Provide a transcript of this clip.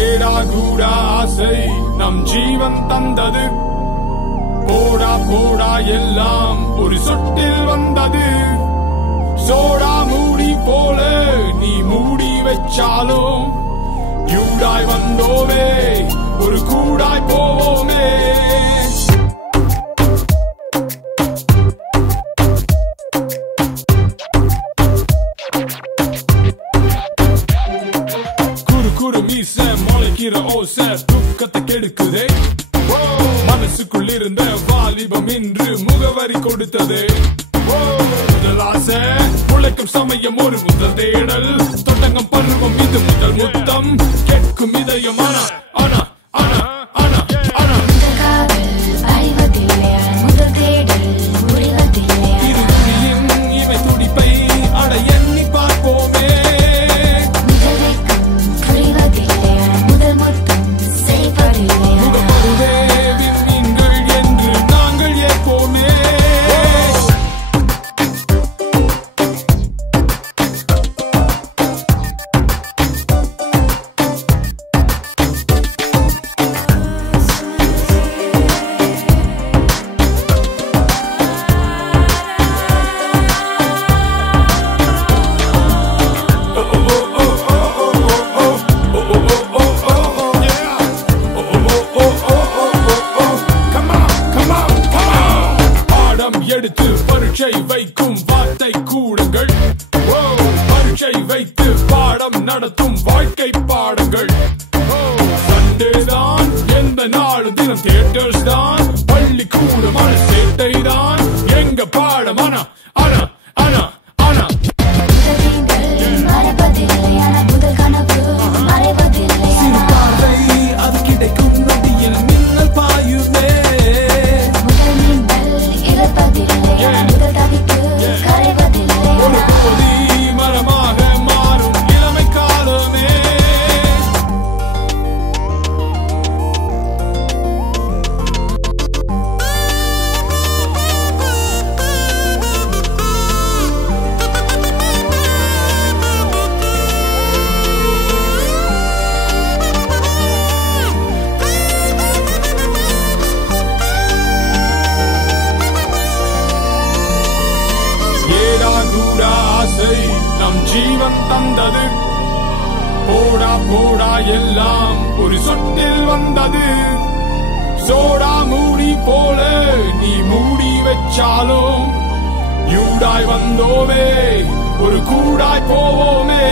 ஏடா கூடா ஆசை நம் ஜீவன் தந்தது, போடா போடா எல்லாம் ஒரு சொட்டில் வந்தது. சோடா மூடி போல நீ மூடி வச்சாலும் யூடாய் வந்தோமே ஒரு கூடாய் போவோமே. குறு மீச முளைக்கிற ஓசை துக்கத்தை கெடுக்குதே, மனசுக்குள் இருந்த வாலிபம் இன்று முகவரி கொடுத்தது. முதல் ஆசை உழைக்கும் சமயம் ஒரு முதல் தேடல், தொடங்கும் பருவம் இது முதல் முத்தம், கேட்கும் இதயம் ஆனா ஆனா ஆனா ஆனா ஆனா இருமுடியின் இவை துடிப்பை அட எண்ணி பார்ப்போமே. எடுத்து பரீட்சை வைக்கும் வார்த்தை கூடங்கள், பரீட்சை வைத்து பாடம் நடத்தும் வாழ்க்கை பாடங்கள். சண்டே தான் எந்த நாள் தினம் தியேட்டர்ஸ் தான், பள்ளிக்கூடமான சேட்டை தான் எங்க பாடம். ஆனா ஆனா ஆனா ஆனா அது கிடைக்கும் நதியில் மின்னல் பாயுமே. மரமாக மாறும் இளமை காலமே. ஆசை நம் ஜீவன் தந்தது, போடா போடா எல்லாம் ஒரு சொட்டில் வந்தது. சோடா மூடி போல நீ மூடி வச்சாலும் யூடாய் வந்தோமே ஒரு கூடாய் போவோமே.